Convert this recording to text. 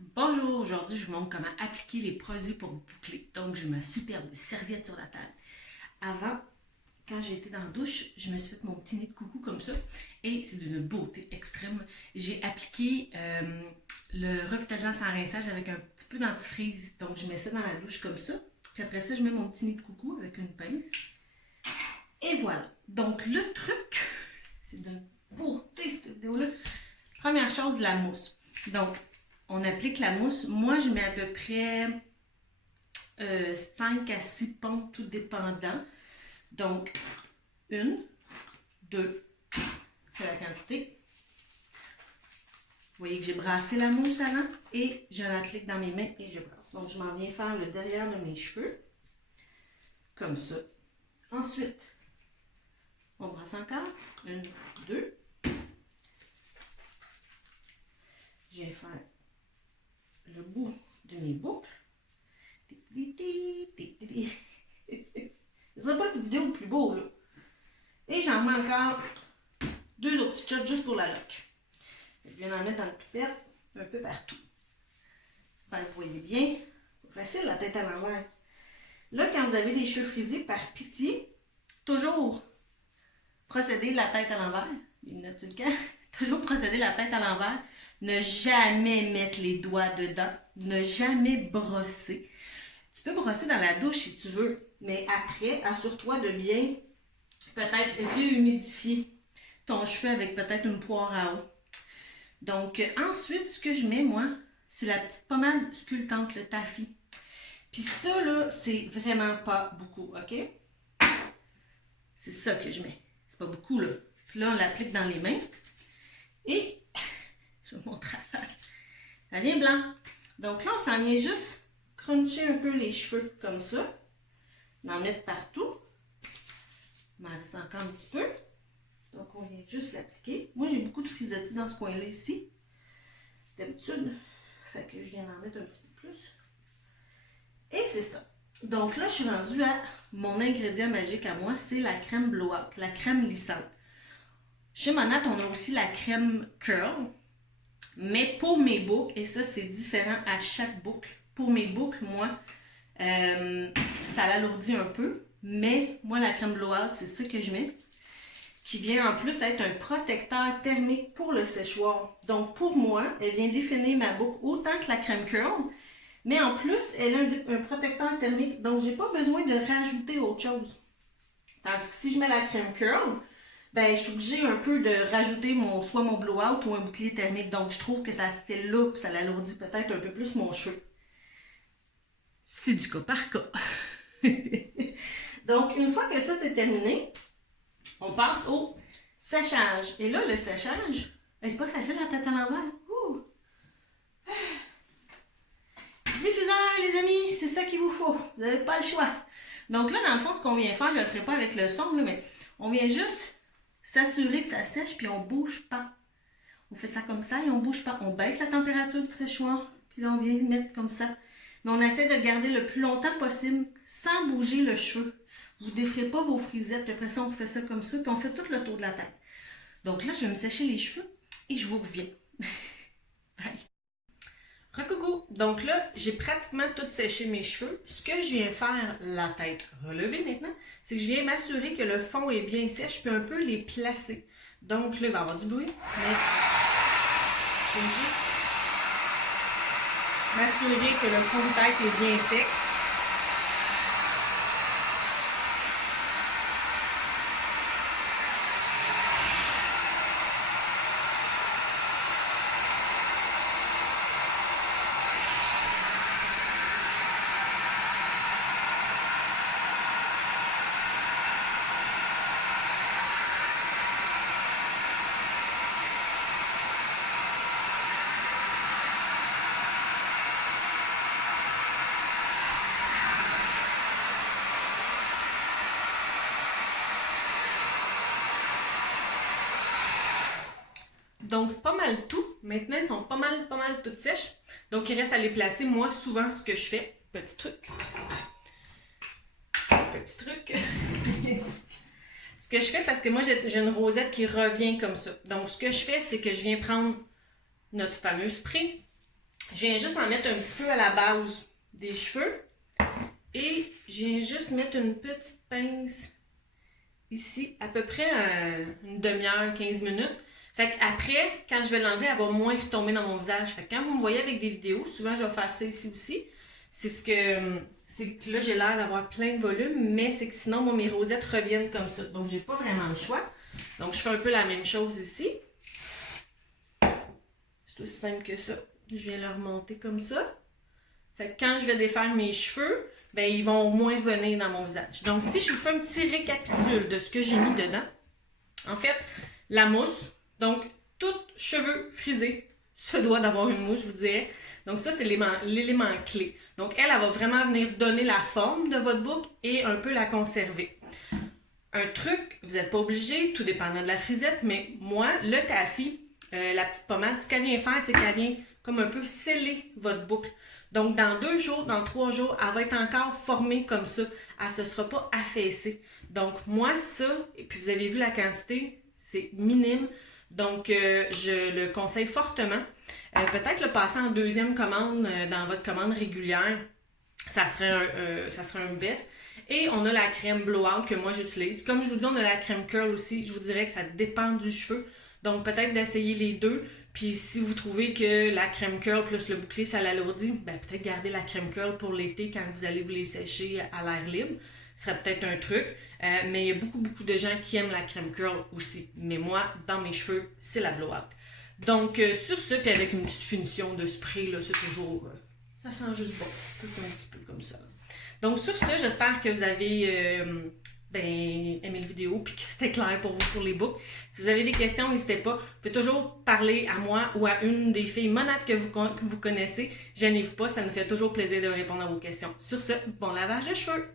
Bonjour, aujourd'hui je vous montre comment appliquer les produits pour boucler. Donc j'ai ma superbe serviette sur la table. Avant, quand j'étais dans la douche, je me suis fait mon petit nez de coucou comme ça et c'est d'une beauté extrême. J'ai appliqué le revitalisant sans rinçage avec un petit peu d'antifreeze. Donc je mets ça dans la douche comme ça. Puis après ça, je mets mon petit nez de coucou avec une pince. Et voilà. Donc le truc, c'est d'une beauté cette vidéo-là. Première chose, la mousse. Donc, on applique la mousse. Moi, je mets à peu près 5 à 6 pompes, tout dépendant. Donc, une, deux, c'est la quantité. Vous voyez que j'ai brassé la mousse avant et je l'applique dans mes mains et je brasse. Donc, je m'en viens faire le derrière de mes cheveux, comme ça. Ensuite, on brasse encore. Une, deux. Je vais faire le bout de mes boucles. Ce sera pas une vidéo plus beau, là. Et j'en mets encore deux autres petits shots juste pour la loque. Je viens d'en mettre dans le pipette un peu partout. J'espère que vous voyez bien. C'est facile la tête à l'envers. Là, quand vous avez des cheveux frisés, par pitié, toujours procéder la tête à l'envers. Une note du camp. Toujours procéder la tête à l'envers. Ne jamais mettre les doigts dedans. Ne jamais brosser. Tu peux brosser dans la douche si tu veux, mais après, assure-toi de bien peut-être réhumidifier ton cheveu avec peut-être une poire à eau. Donc, ensuite, ce que je mets, moi, c'est la petite pommade sculptante, le taffy. Puis ça, là, c'est vraiment pas beaucoup, OK? C'est ça que je mets. C'est pas beaucoup, là. Puis là, on l'applique dans les mains. Et, je vous montre la face. Ça devient blanc. Donc là, on s'en vient juste cruncher un peu les cheveux comme ça. On en mettre partout. On en reste encore un petit peu. Donc, on vient juste l'appliquer. Moi, j'ai beaucoup de frisottis dans ce coin-là ici. D'habitude. Fait que je viens d'en mettre un petit peu plus. Et c'est ça. Donc là, je suis rendue à mon ingrédient magique à moi. C'est la crème blowout, la crème lissante. Chez Monat, on a aussi la crème curl. Mais pour mes boucles, et ça, c'est différent à chaque boucle. Pour mes boucles, moi, ça l'alourdit un peu. Mais moi, la crème blowout, c'est ça que je mets. Qui vient en plus être un protecteur thermique pour le séchoir. Donc pour moi, elle vient définir ma boucle autant que la crème curl, mais en plus, elle a un protecteur thermique, donc j'ai pas besoin de rajouter autre chose. Tandis que si je mets la crème curl, ben je suis obligée un peu de rajouter soit mon blowout ou un bouclier thermique. Donc je trouve que ça fait look, ça l'alourdit peut-être un peu plus mon cheveu. C'est du cas par cas. Donc une fois que ça c'est terminé, on passe au séchage. Et là, le séchage, c'est pas facile la tête à l'envers. Diffuseur, les amis, c'est ça qu'il vous faut. Vous n'avez pas le choix. Donc là, dans le fond, ce qu'on vient faire, je ne le ferai pas avec le son, là, mais on vient juste s'assurer que ça sèche, puis on bouge pas. On fait ça comme ça et on bouge pas. On baisse la température du séchoir, puis là, on vient mettre comme ça. Mais on essaie de le garder le plus longtemps possible sans bouger le cheveu. Vous ne défrayez pas vos frisettes, puis après ça, on fait ça comme ça, puis on fait tout le tour de la tête. Donc là, je vais me sécher les cheveux et je vous reviens. Bye! Recoucou! Donc là, j'ai pratiquement tout séché mes cheveux. Ce que je viens faire, la tête relevée maintenant, c'est que je viens m'assurer que le fond est bien sèche, je peux un peu les placer. Donc là, il va y avoir du bruit, mais je vais juste m'assurer que le fond de tête est bien sec. Donc, c'est pas mal tout. Maintenant, ils sont pas mal toutes sèches. Donc, il reste à les placer. Moi, souvent, ce que je fais, petit truc. Ce que je fais, parce que moi, j'ai une rosette qui revient comme ça. Donc, ce que je fais, c'est que je viens prendre notre fameux spray Je viens juste en mettre un petit peu à la base des cheveux. Et je viens juste mettre une petite pince ici, à peu près une demi-heure, 15 minutes. Fait qu'après, quand je vais l'enlever, elle va moins retomber dans mon visage. Fait que quand vous me voyez avec des vidéos, souvent je vais faire ça ici aussi. C'est que là, j'ai l'air d'avoir plein de volume, mais c'est que sinon, moi, mes rosettes reviennent comme ça. Donc, j'ai pas vraiment le choix. Donc, je fais un peu la même chose ici. C'est aussi simple que ça. Je viens le remonter comme ça. Fait que quand je vais défaire mes cheveux, ben ils vont au moins venir dans mon visage. Donc, si je vous fais un petit récapitule de ce que j'ai mis dedans, en fait, la mousse, donc, tout cheveux frisés se doit d'avoir une mousse, je vous dirais. Donc, ça, c'est l'élément clé. Donc, elle va vraiment venir donner la forme de votre boucle et un peu la conserver. Un truc, vous n'êtes pas obligé, tout dépendant de la frisette, mais moi, le taffy, la petite pommade, ce qu'elle vient faire, c'est qu'elle vient comme un peu sceller votre boucle. Donc, dans 2 jours, dans 3 jours, elle va être encore formée comme ça. Elle ne se sera pas affaissée. Donc, moi, ça, et puis vous avez vu la quantité, c'est minime. Donc, je le conseille fortement. Peut-être le passer en deuxième commande dans votre commande régulière. Ça serait un best. Et on a la crème blowout que moi j'utilise. Comme je vous dis, on a la crème curl aussi. Je vous dirais que ça dépend du cheveu. Donc, peut-être d'essayer les deux. Puis si vous trouvez que la crème curl plus le bouclier, ça l'alourdit, ben peut-être garder la crème curl pour l'été quand vous allez vous les sécher à l'air libre. Ce serait peut-être un truc. Mais il y a beaucoup de gens qui aiment la crème curl aussi. Mais moi, dans mes cheveux, c'est la blowout. Donc, sur ce, puis avec une petite finition de spray, là, c'est toujours... ça sent juste bon. Un petit peu comme ça. Donc, sur ce, j'espère que vous avez... aimé la vidéo puis que c'était clair pour vous pour les boucles. Si vous avez des questions, n'hésitez pas. Vous pouvez toujours parler à moi ou à une des filles monates que vous connaissez. Gênez-vous pas, ça nous fait toujours plaisir de répondre à vos questions. Sur ce, bon lavage de cheveux!